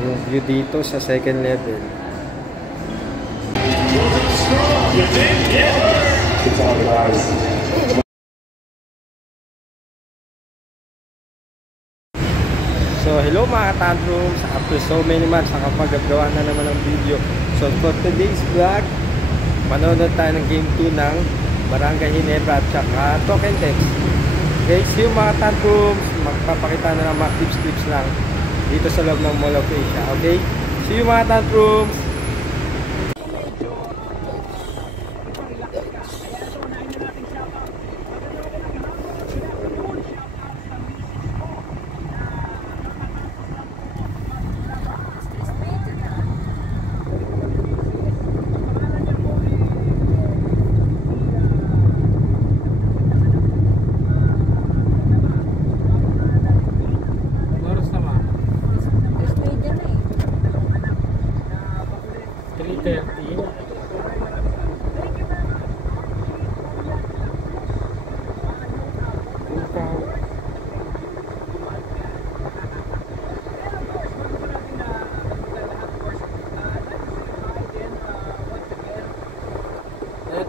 Yung view dito sa second level. So hello mga tantrums, after so many months nakapagagawa na naman ng video. So for today's vlog, manonood tayo ng game 2 ng Barangay Ginebra at saka Token Text. Okay, see you mga tantrums, magpapakita na ng mga clips lang dito sa loob ng Mall of Asia. Okay, see you mga tantrums.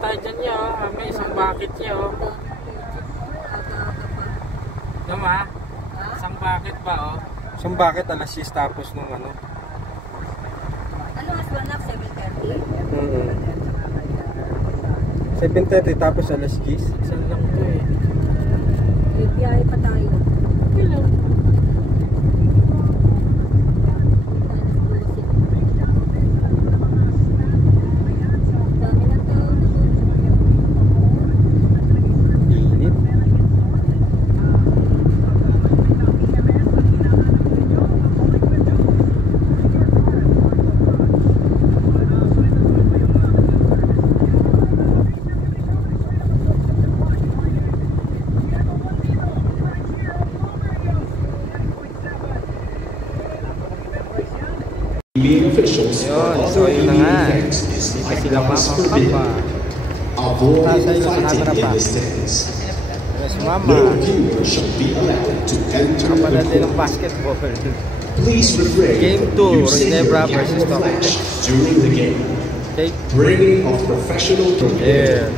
Tayo dyan niya, may isang bucket niya. Tama? Isang bucket ba? Isang bucket alas 6 tapos nung ano? Ano mas banak? 7:30? 7:30 tapos alas 10? Isang lang to eh. Bibiyahe pa tayo. Hello. Officials are other events is likewise forbidden. Avoid fighting in the stands. No viewer shall be allowed to enter the court. Please refrain from using your camera flash during the game. Bringing of professional gear,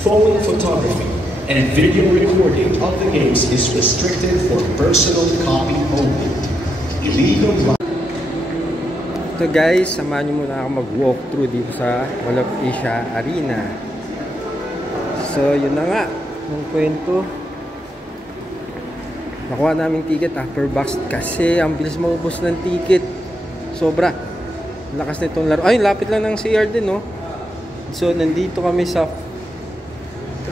phone photography, and video recording of the games is restricted for personal copy only. Illegal. So guys, samahan nyo muna ako mag-walk through dito sa Mall of Asia Arena. So yun na nga, yung kwento. Nakuha naming ticket after box kasi ang bilis maubos ng ticket. Sobra. Lakas na itong laro. Ay, lapit lang ng CR din, no? So nandito kami sa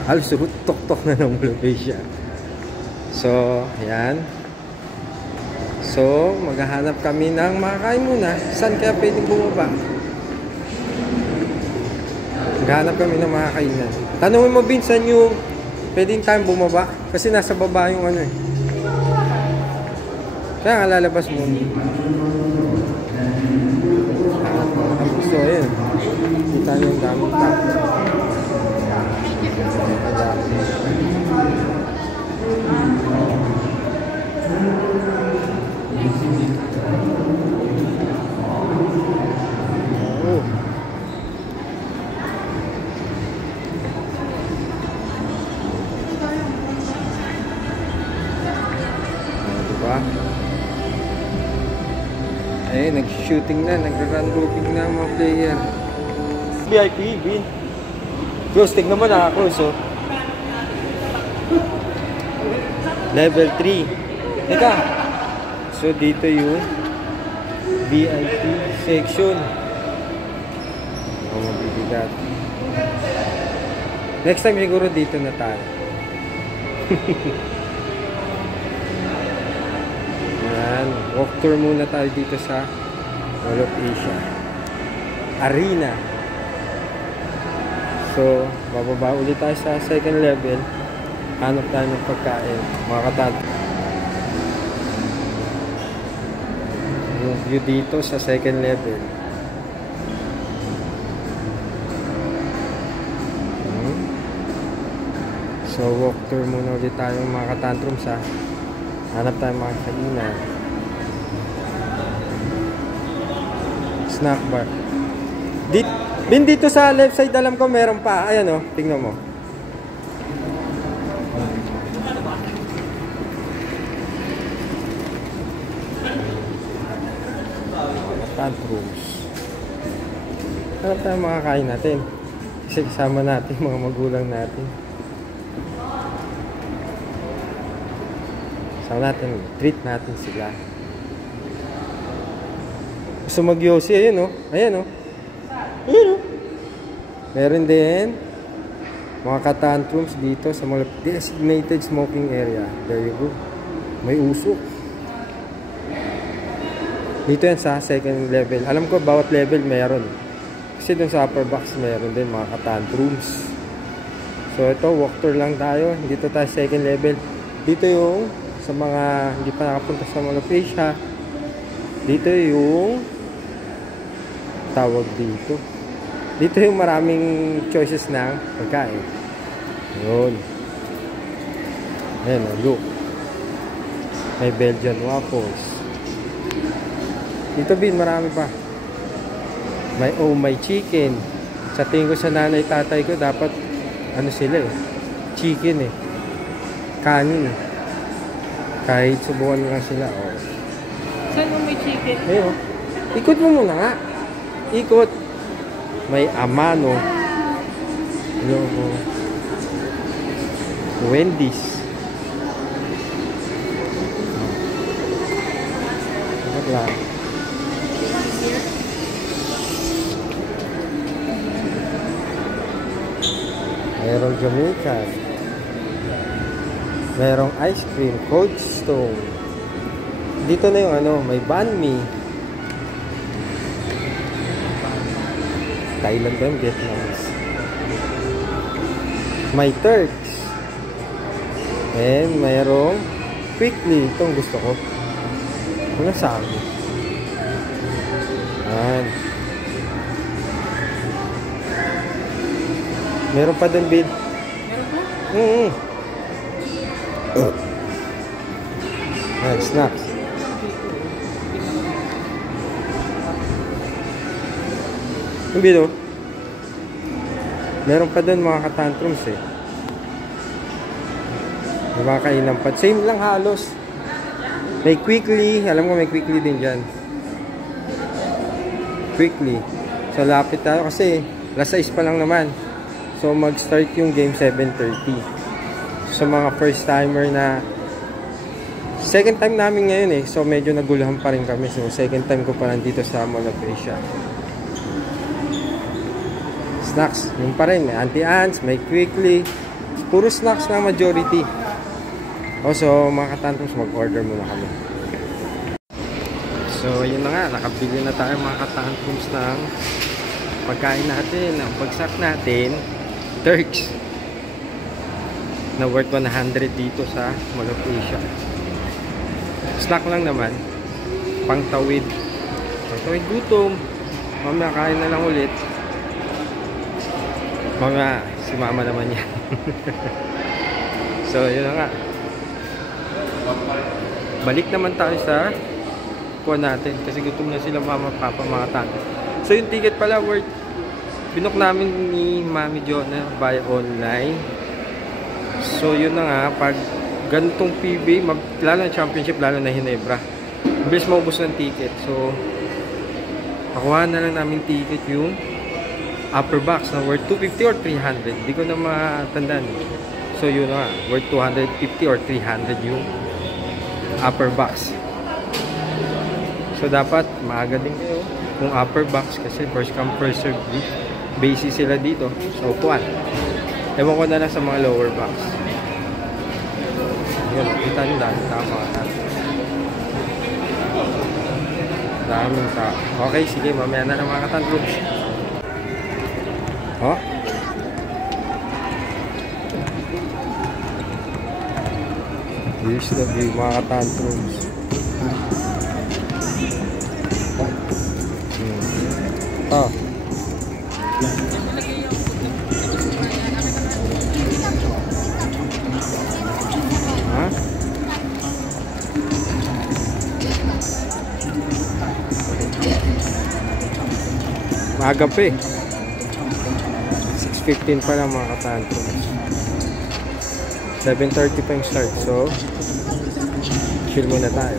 halos tok-tok na ng Mall of Asia. So, ayan. So, maghahanap kami ng makakain muna. Saan kaya pwedeng bumaba? Maghahanap kami ng makakainan. Tanungin mo, Vince, saan yung pwedeng time bumaba? Kasi nasa baba yung ano eh. Kaya nga lalabas mo. So, ayun. Kita niyo yung daming tao. Eh, nag-shooting na, nag-run roping na mga player. VIP, Vin. Close, tignan mo na ako, so. Level 3. Teka. So, dito yung VIP section. Oh, mabibigat. Next time siguro dito na tayo. Yan. Walk tour muna tayo dito sa Mall of Asia Arena. So, bababa ulit tayo sa second level. Hanap tayo ng pagkain. Mga katanto. Yung view dito sa second level. So walk tour muna ulit tayo mga katantrums ha. Hanap tayo mga kainan. Snack bar. Dito sa left side alam ko meron pa. Ayan o, tingnan mo. Tantrums. Hanap tayo makakain natin. Kasi kasama natin mga magulang natin. Kasama natin, treat natin sila. Gusto mag-yosi, ayun o. Ayan o. Ayan o. Meron din mga katantrums dito sa mga designated smoking area. There you go. May usok. Dito yan sa second level. Alam ko bawat level meron. Kasi dun sa upper box meron din mga katantrums. So ito, walk tour lang tayo. Dito tayo second level. Dito yung sa mga hindi pa nakapunta sa Malapecia. Dito yung tawag dito. Dito yung maraming choices ng pagkain. Yun. Ayan, look. May Belgian waffles. Dito bin, marami pa. May my chicken. Sa tingin ko sa nanay tatay ko, dapat ano sila eh. Chicken eh. Kanin eh. Kahit subukan nga sila. Oh. Saan mo may chicken? Ayun. Ikot mo muna nga. Ikot. May Amano. Wendy's. Bakit lang? Merong Jamaican. Merong ice cream, Cold Stone. Dito na yung ano, may banh mi. Thailand ba yung Vietnamese? May Turks. And mayroong Quickly. Itong gusto ko. Ano sa amin? Ayan. Meron pa dun, Bid. Meron po? Ayan, snacks. Yung Bid, oh. Meron pa dun mga katantrums eh. May mga kainan pa. Same lang halos. May Quickly. Alam ko may Quickly din dyan. Quickly. So lapit tayo kasi last 6 pa lang naman. So mag-start yung game 7:30. So mga first timer na second time namin ngayon eh. So medyo naguluhan pa rin kami. So second time ko pa nandito sa Malapecia. Snacks, yung pa rin. May Auntie Anne's, may Quickly. Puro snacks na majority. So mga katantrums, mag-order muna kami. So yun na nga, nakabili na tayo mga katantrums ng pagkain natin. Ang bagsak natin, Turks. Na worth 100 dito sa Malapecia. Snack lang naman. Pangtawid. Pangtawid gutom. Mamaya kain na lang ulit. Mamaya si mama naman yan. So yun na nga. Balik naman tayo sa kuha natin. Kasi gutom na sila mama, papa, mga tante. So yung ticket pala worth binook namin ni Mami Jonah via online. So yun na nga, pag ganitong PB, lalo na championship, lalo na Ginebra, mabilis maubos ng ticket. So nakuha na lang namin ticket yung upper box na worth 250 or 300. Di ko na matandaan. So yun na nga, worth 250 or 300 yung upper box. So dapat maaga din kayo kung upper box kasi first come first serve basis sila dito. So upuan. Ewan ko na lang sa mga lower box. Yun, kita nyo dami tama. Daming tao. Okay, sige, mamaya na ng mga katantrums. Oh? Here's the view, mga katantrums. Oh. Maaga pa eh. 6:15 pa lang mga ka-tantrums. 7:30 pa yung start. So, chill muna tayo.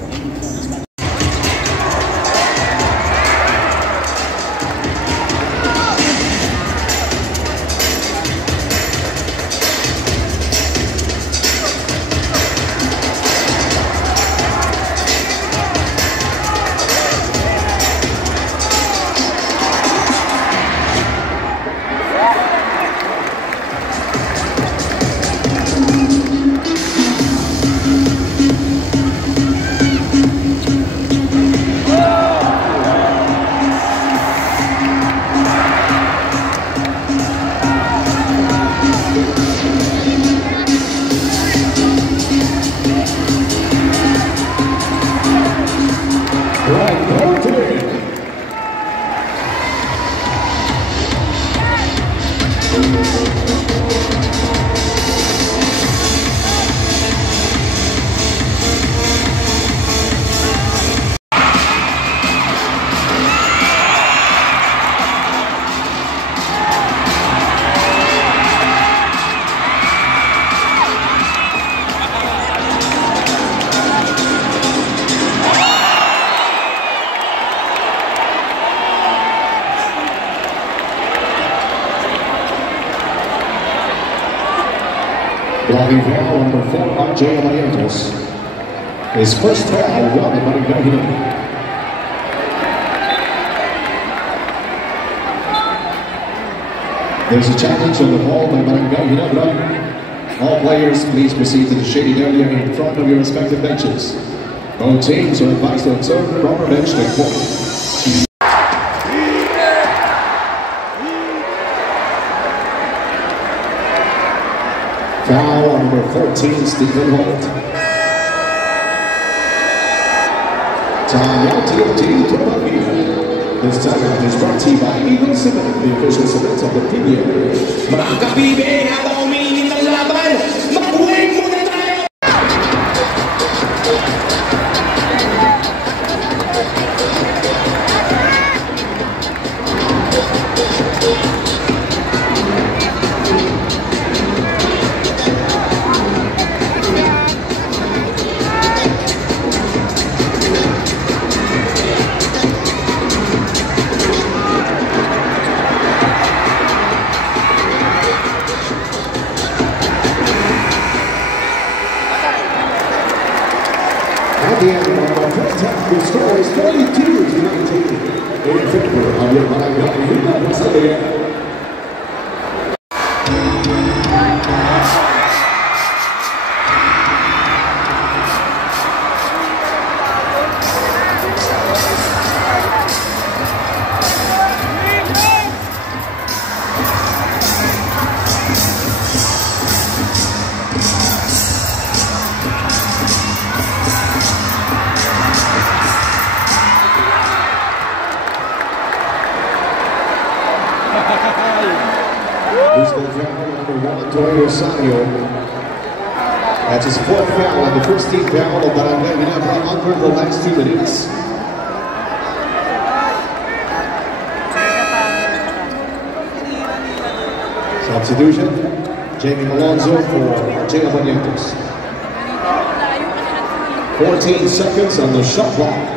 Blocking foul number 4 on Jay Marientos. His first foul won by Marangay. There's a challenge on the ball by Barangay Ginebra. All players, please proceed to the shaded area in front of your respective benches. Both teams are advised to observe the proper bench take point. Foul number 14, Stephen Holt. Timeout to your team to Paglia. This timeout is brought to you by Eagle Cement, the official cement of the PBA. Mga kabibe, habang umiinig ng laban, mag-wing muna tayo! The end of our first half, the score is 42-19 in favor of your Barangay Ginebra. Antonio Rosario. That's his fourth foul and the first team foul of Barangay Ginebra under the last 2 minutes. Substitution, Jamie Alonzo for Jay Marientos. 14 seconds on the shot clock.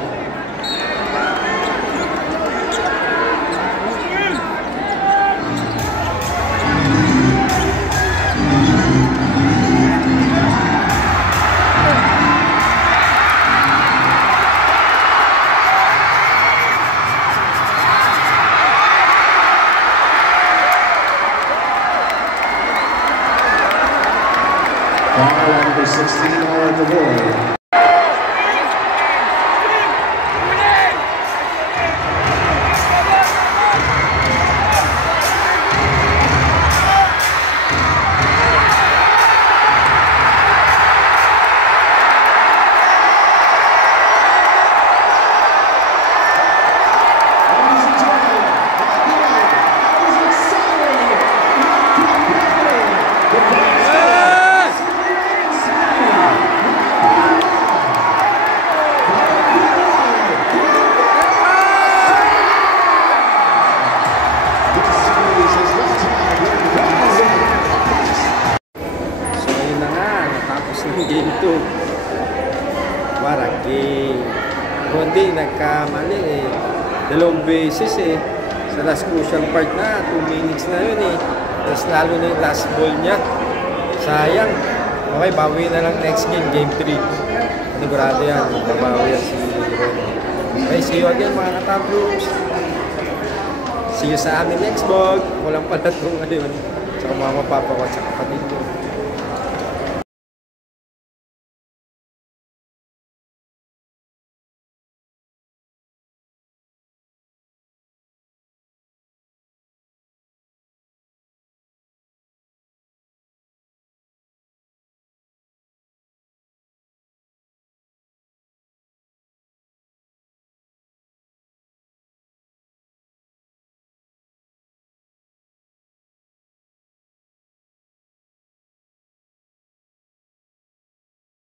Foul number 16 all at the board. game 2. Maraki. Kundi nagkamali eh. Dalawang beses eh. Sa last crucial part na, 2 minutes na yun eh. Tapos lalo na yung last ball niya. Sayang. Okay, bawi na lang next game, game 3. Sigurado yan, magbabawi yan si Ron. Okay, see you again mga ka-Tabrooms. See you sa amin next vlog. Walang pala ito ngayon. Sa mga mapapa ko at sa kapatid ko.